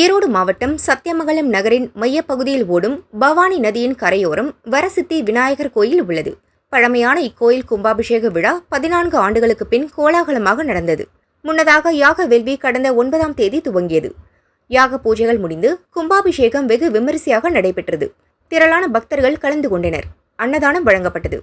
ஈரோடு மாவட்டம் சத்தியமங்கலம் நகரின் மையப்பகுதியில் ஓடும் பவானி நதியின் கரையோரம் வரசித்தி விநாயகர் கோயில் உள்ளது. பழமையான இக்கோயில் கும்பாபிஷேக விழா 14 ஆண்டுகளுக்கு பின் கோலாகலமாக நடந்தது. முன்னதாக யாக வேள்வி கடந்த 9ஆம் தேதி துவங்கியது. யாக பூஜைகள் முடிந்து கும்பாபிஷேகம் வெகு விமரிசையாக நடைபெற்றது. திரளான பக்தர்கள் கலந்து கொண்டனர். அன்னதானம் வழங்கப்பட்டது.